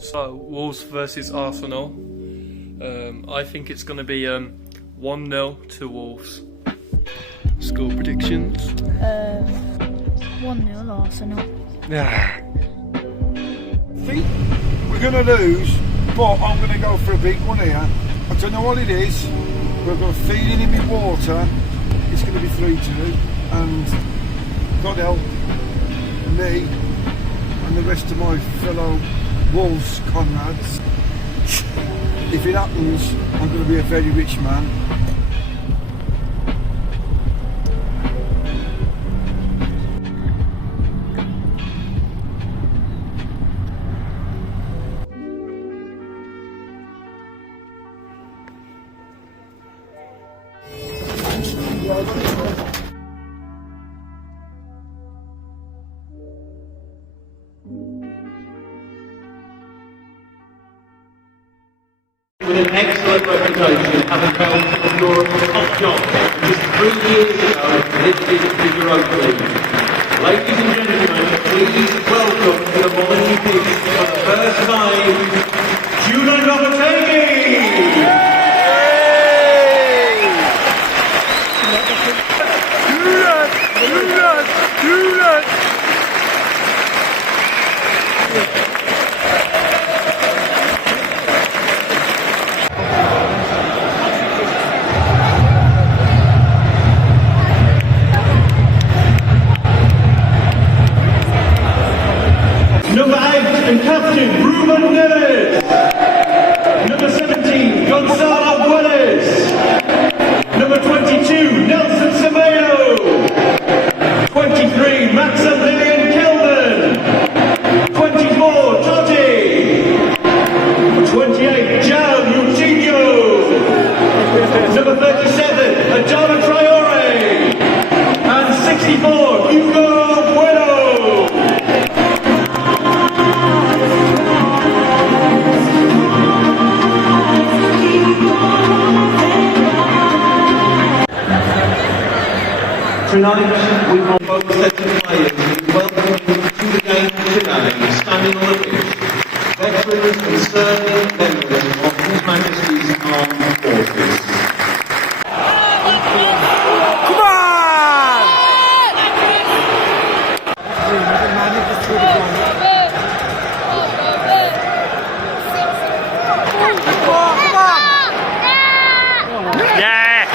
So, Wolves versus Arsenal. I think it's going to be 1-0 to Wolves. Score predictions? 1-0 Arsenal. Yeah. I think we're going to lose, but I'm going to go for a big one here. I don't know what it is. We've got a feeling in my water. It's going to be 3-2, and God help me and the rest of my fellow Wolves comrades. If it happens, I'm going to be a very rich man. With an excellent reputation, having held Europe's top job just 3 years ago, lifted to Europa League. Ladies and gentlemen, please welcome to the Molyneux pitch for the first time, Julian Lopetegui! Number 8 and captain, Ruben Neves. Number 17, Gonzalo Guedes. Number 22, Nelson Semedo. 23, Maximilian Kelman. 24, Totti. 28, João Coutinho. Number 37, Adama Traore. And 64, Hugo Bueno. Tonight, we want both sets of players welcome you to the game today, standing on the pitch, veterans and serving members of His Majesty's Armed Forces. Come on! Yes!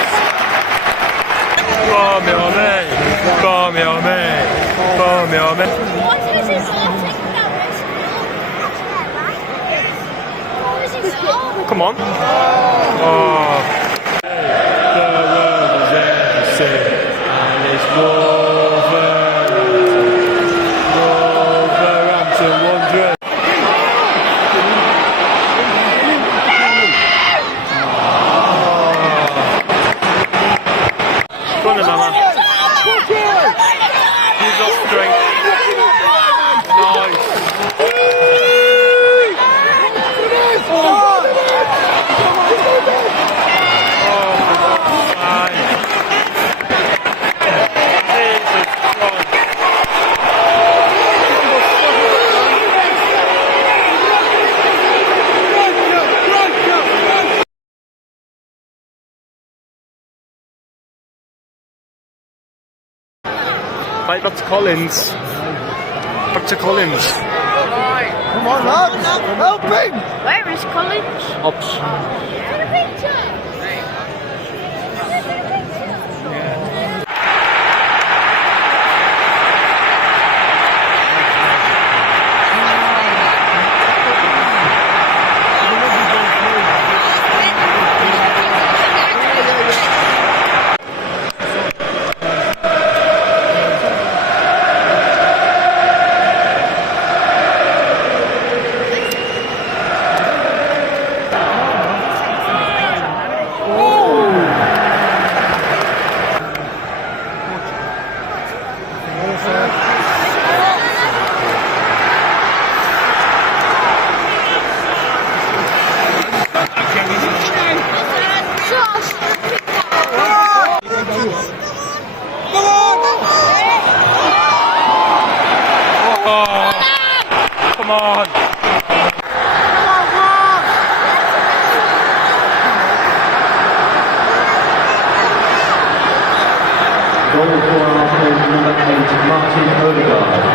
Come on, mate! Come on, mate! Come on, mate! What is his starting carrot? What is his starting? Come on! Oh! The world is empty, and it's Wolverhampton 100. Go on, Mama. Use your strength. Nice. Right, that's Collins. Back to Collins. Come on, lads! Help him! Where is Collins? Ops. Get a picture! goal for Arsenal, number 8, Martin Odegaard.